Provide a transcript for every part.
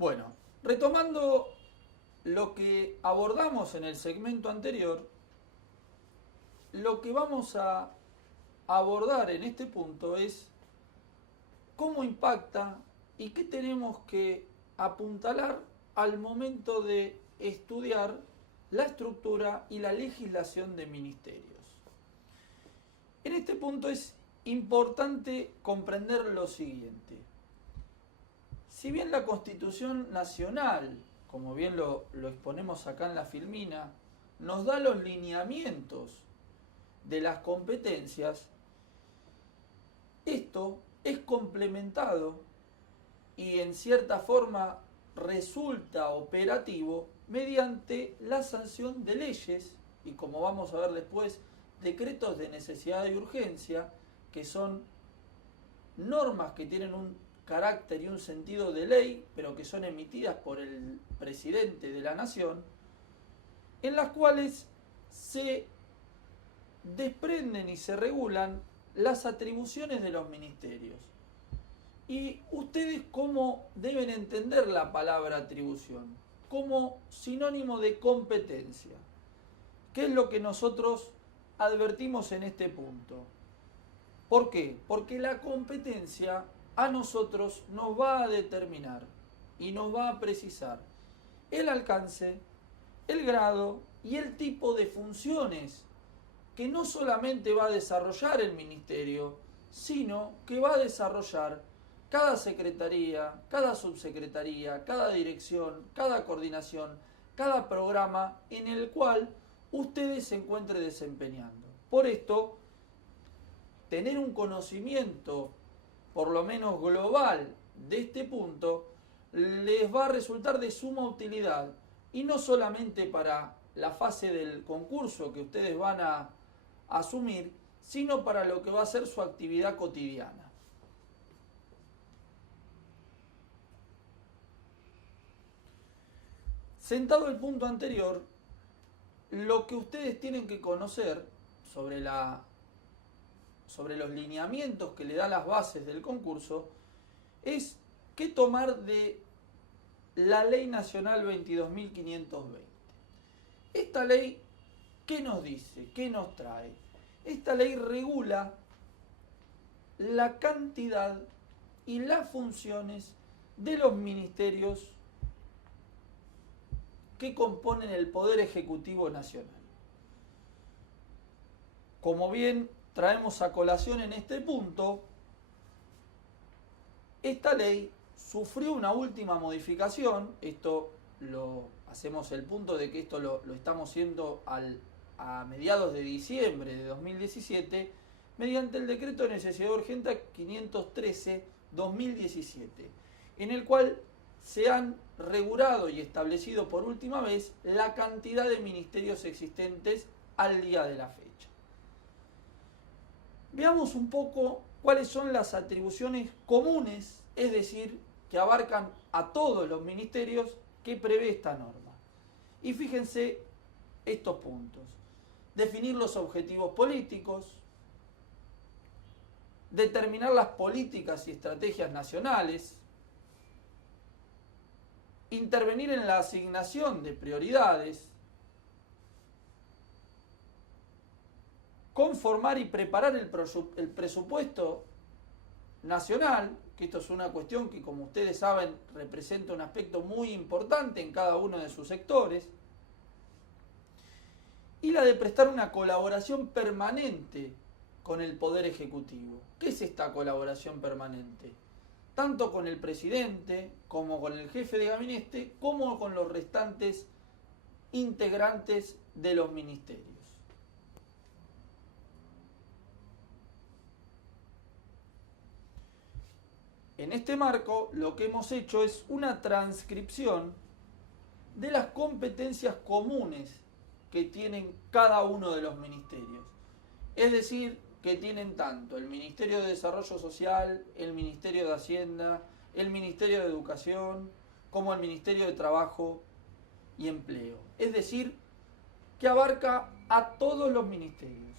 Bueno, retomando lo que abordamos en el segmento anterior, lo que vamos a abordar en este punto es cómo impacta y qué tenemos que apuntalar al momento de estudiar la estructura y la legislación de ministerios. En este punto es importante comprender lo siguiente. Si bien la Constitución Nacional, como bien lo exponemos acá en la filmina, nos da los lineamientos de las competencias, esto es complementado y en cierta forma resulta operativo mediante la sanción de leyes y, como vamos a ver después, decretos de necesidad y urgencia, que son normas que tienen un carácter y un sentido de ley, pero que son emitidas por el presidente de la nación, en las cuales se desprenden y se regulan las atribuciones de los ministerios. ¿Y ustedes cómo deben entender la palabra atribución? Como sinónimo de competencia. ¿Qué es lo que nosotros advertimos en este punto? ¿Por qué? Porque la competencia a nosotros nos va a determinar y nos va a precisar el alcance, el grado y el tipo de funciones que no solamente va a desarrollar el ministerio, sino que va a desarrollar cada secretaría, cada subsecretaría, cada dirección, cada coordinación, cada programa en el cual ustedes se encuentren desempeñando. Por esto, tener un conocimiento por lo menos global de este punto les va a resultar de suma utilidad, y no solamente para la fase del concurso que ustedes van a asumir, sino para lo que va a ser su actividad cotidiana. Sentado el punto anterior, lo que ustedes tienen que conocer sobre los lineamientos que le da las bases del concurso es qué tomar de la Ley Nacional 22.520. Esta ley, ¿qué nos dice? ¿Qué nos trae? Esta ley regula la cantidad y las funciones de los ministerios que componen el Poder Ejecutivo Nacional. Como bien traemos a colación en este punto, esta ley sufrió una última modificación. Esto lo hacemos el punto de que esto lo estamos haciendo a mediados de diciembre de 2017, mediante el decreto de necesidad urgente 513-2017, en el cual se han regulado y establecido por última vez la cantidad de ministerios existentes al día de la fecha. Veamos un poco cuáles son las atribuciones comunes, es decir, que abarcan a todos los ministerios, que prevé esta norma. Y fíjense estos puntos: definir los objetivos políticos, determinar las políticas y estrategias nacionales, intervenir en la asignación de prioridades, conformar y preparar el presupuesto nacional, que esto es una cuestión que, como ustedes saben, representa un aspecto muy importante en cada uno de sus sectores, y la de prestar una colaboración permanente con el Poder Ejecutivo. ¿Qué es esta colaboración permanente? Tanto con el presidente, como con el jefe de gabinete, como con los restantes integrantes de los ministerios. En este marco, lo que hemos hecho es una transcripción de las competencias comunes que tienen cada uno de los ministerios. Es decir, que tienen tanto el Ministerio de Desarrollo Social, el Ministerio de Hacienda, el Ministerio de Educación, como el Ministerio de Trabajo y Empleo. Es decir, que abarca a todos los ministerios.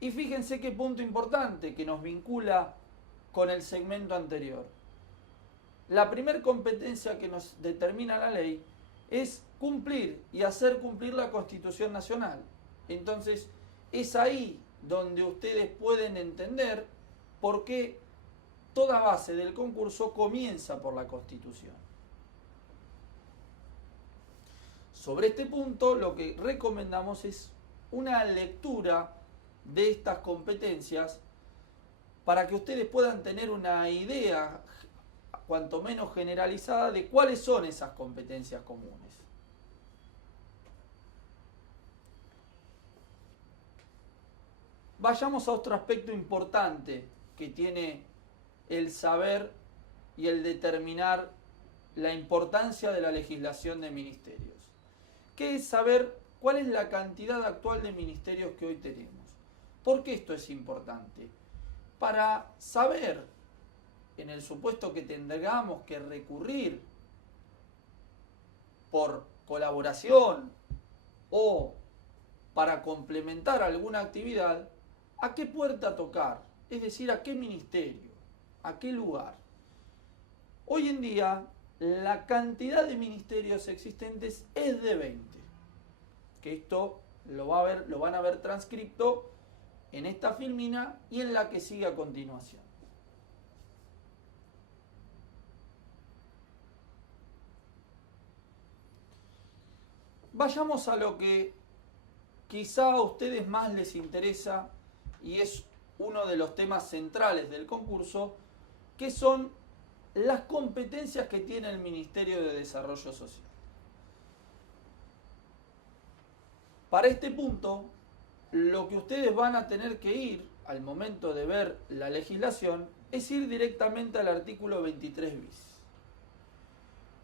Y fíjense qué punto importante que nos vincula con el segmento anterior. la primera competencia que nos determina la ley es cumplir y hacer cumplir la Constitución Nacional. Entonces, es ahí donde ustedes pueden entender por qué toda base del concurso comienza por la Constitución. Sobre este punto, lo que recomendamos es una lectura de estas competencias para que ustedes puedan tener una idea, cuanto menos generalizada, de cuáles son esas competencias comunes. Vayamos a otro aspecto importante que tiene el saber y el determinar la importancia de la legislación de ministerios, que es saber cuál es la cantidad actual de ministerios que hoy tenemos. ¿Por qué esto es importante? Para saber, en el supuesto que tengamos que recurrir por colaboración o para complementar alguna actividad, a qué puerta tocar, es decir, a qué ministerio, a qué lugar. Hoy en día, la cantidad de ministerios existentes es de 20, que esto lo van a ver transcripto en esta filmina y en la que sigue a continuación. Vayamos a lo que quizá a ustedes más les interesa y es uno de los temas centrales del concurso, que son las competencias que tiene el Ministerio de Desarrollo Social. Para este punto, lo que ustedes van a tener que ir al momento de ver la legislación es ir directamente al artículo 23 bis.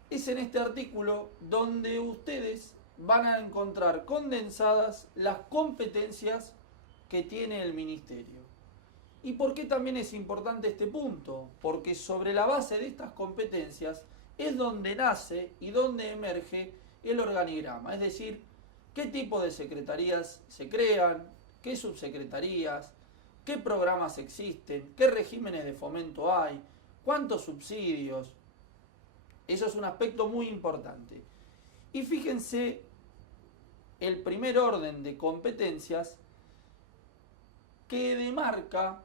Es en este artículo donde ustedes van a encontrar condensadas las competencias que tiene el Ministerio. ¿Y por qué también es importante este punto? Porque sobre la base de estas competencias es donde nace y donde emerge el organigrama, es decir, qué tipo de secretarías se crean, qué subsecretarías, qué programas existen, qué regímenes de fomento hay, cuántos subsidios. Eso es un aspecto muy importante. Y fíjense el primer orden de competencias que demarca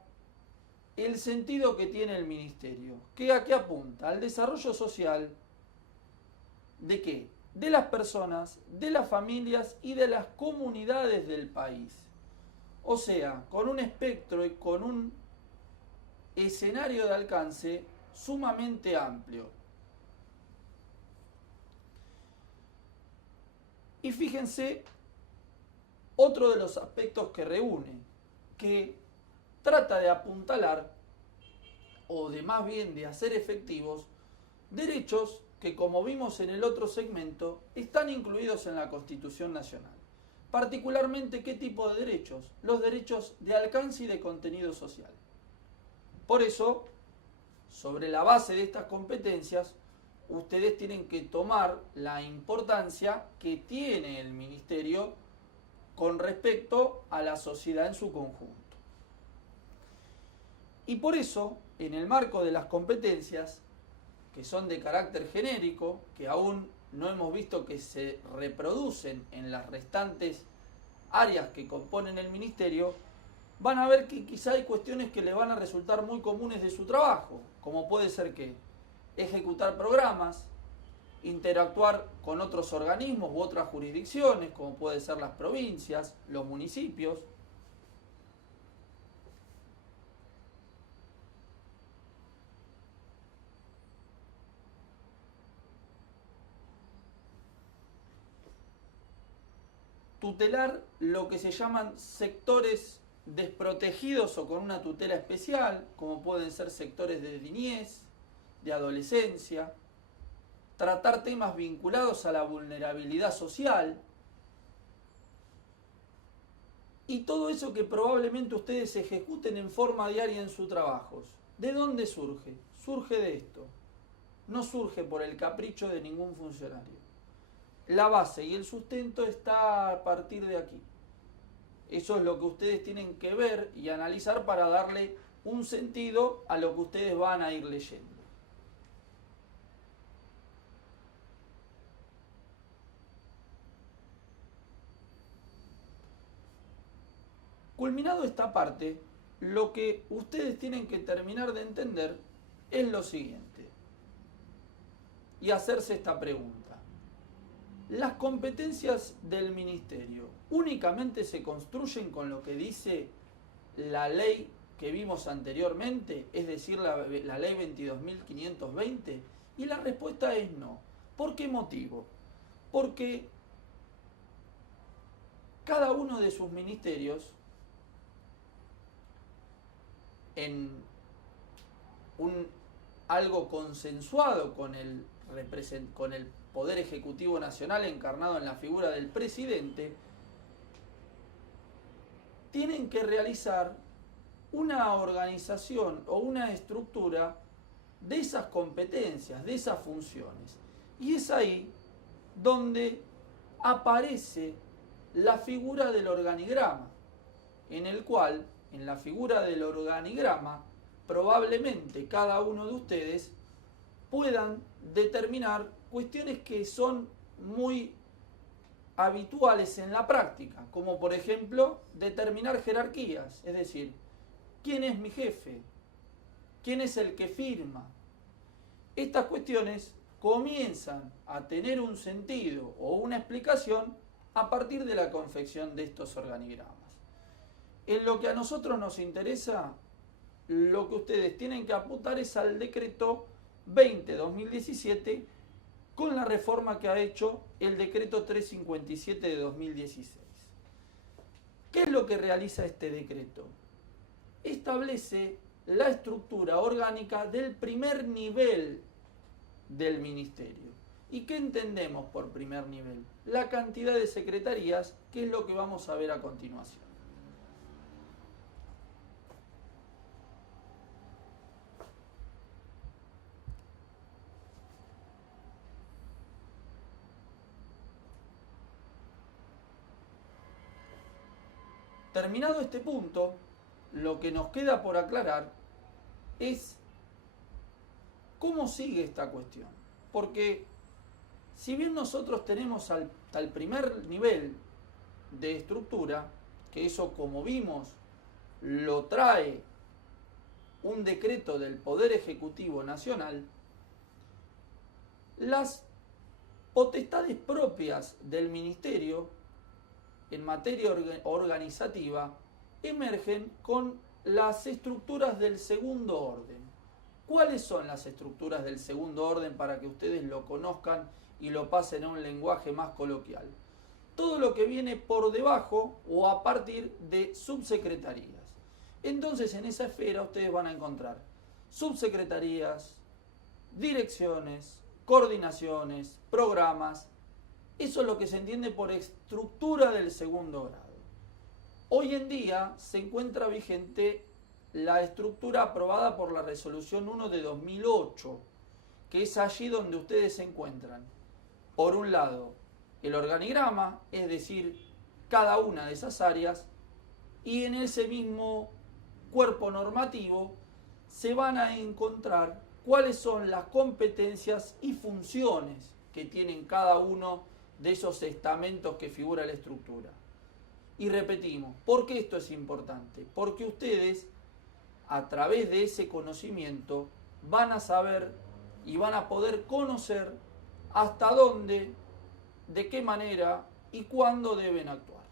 el sentido que tiene el ministerio. ¿A qué apunta? Al desarrollo social. ¿De qué? De las personas, de las familias y de las comunidades del país. O sea, con un espectro y con un escenario de alcance sumamente amplio. Y fíjense otro de los aspectos que reúne, que trata de apuntalar, o de más bien de hacer efectivos, derechos que, como vimos en el otro segmento, están incluidos en la Constitución Nacional. Particularmente, ¿qué tipo de derechos? Los derechos de alcance y de contenido social. Por eso, sobre la base de estas competencias, ustedes tienen que tomar la importancia que tiene el Ministerio con respecto a la sociedad en su conjunto. Y por eso, en el marco de las competencias, que son de carácter genérico, que aún no hemos visto que se reproducen en las restantes áreas que componen el ministerio, van a ver que quizá hay cuestiones que le van a resultar muy comunes de su trabajo, como puede ser que ejecutar programas, interactuar con otros organismos u otras jurisdicciones, como puede ser las provincias, los municipios. Tutelar lo que se llaman sectores desprotegidos o con una tutela especial, como pueden ser sectores de niñez, de adolescencia, tratar temas vinculados a la vulnerabilidad social, y todo eso que probablemente ustedes ejecuten en forma diaria en sus trabajos. ¿De dónde surge? Surge de esto. No surge por el capricho de ningún funcionario. La base y el sustento está a partir de aquí. Eso es lo que ustedes tienen que ver y analizar para darle un sentido a lo que ustedes van a ir leyendo. Culminado esta parte, lo que ustedes tienen que terminar de entender es lo siguiente y hacerse esta pregunta. ¿Las competencias del ministerio únicamente se construyen con lo que dice la ley que vimos anteriormente, es decir, la ley 22.520? Y la respuesta es no. ¿Por qué motivo? Porque cada uno de sus ministerios, en algo consensuado con el Poder Ejecutivo Nacional encarnado en la figura del presidente, tienen que realizar una organización o una estructura de esas competencias, de esas funciones. Y es ahí donde aparece la figura del organigrama, en el cual, en la figura del organigrama, probablemente cada uno de ustedes puedan determinar cuestiones que son muy habituales en la práctica, como por ejemplo determinar jerarquías, es decir, ¿quién es mi jefe? ¿Quién es el que firma? Estas cuestiones comienzan a tener un sentido o una explicación a partir de la confección de estos organigramas. En lo que a nosotros nos interesa, lo que ustedes tienen que apuntar es al decreto 20-2017 con la reforma que ha hecho el decreto 357 de 2016. ¿Qué es lo que realiza este decreto? Establece la estructura orgánica del primer nivel del ministerio. ¿Y qué entendemos por primer nivel? La cantidad de secretarías, que es lo que vamos a ver a continuación. Terminado este punto, lo que nos queda por aclarar es cómo sigue esta cuestión. Porque si bien nosotros tenemos al primer nivel de estructura, que eso, como vimos, lo trae un decreto del Poder Ejecutivo Nacional, las potestades propias del ministerio en materia organizativa emergen con las estructuras del segundo orden. ¿Cuáles son las estructuras del segundo orden para que ustedes lo conozcan y lo pasen a un lenguaje más coloquial? Todo lo que viene por debajo o a partir de subsecretarías. Entonces, en esa esfera ustedes van a encontrar subsecretarías, direcciones, coordinaciones, programas. Eso es lo que se entiende por estructura del segundo grado. Hoy en día se encuentra vigente la estructura aprobada por la Resolución 1 de 2008, que es allí donde ustedes se encuentran. Por un lado, el organigrama, es decir, cada una de esas áreas, y en ese mismo cuerpo normativo se van a encontrar cuáles son las competencias y funciones que tienen cada uno de esos estamentos que figura la estructura. Y repetimos, ¿por qué esto es importante? Porque ustedes, a través de ese conocimiento, van a saber y van a poder conocer hasta dónde, de qué manera y cuándo deben actuar.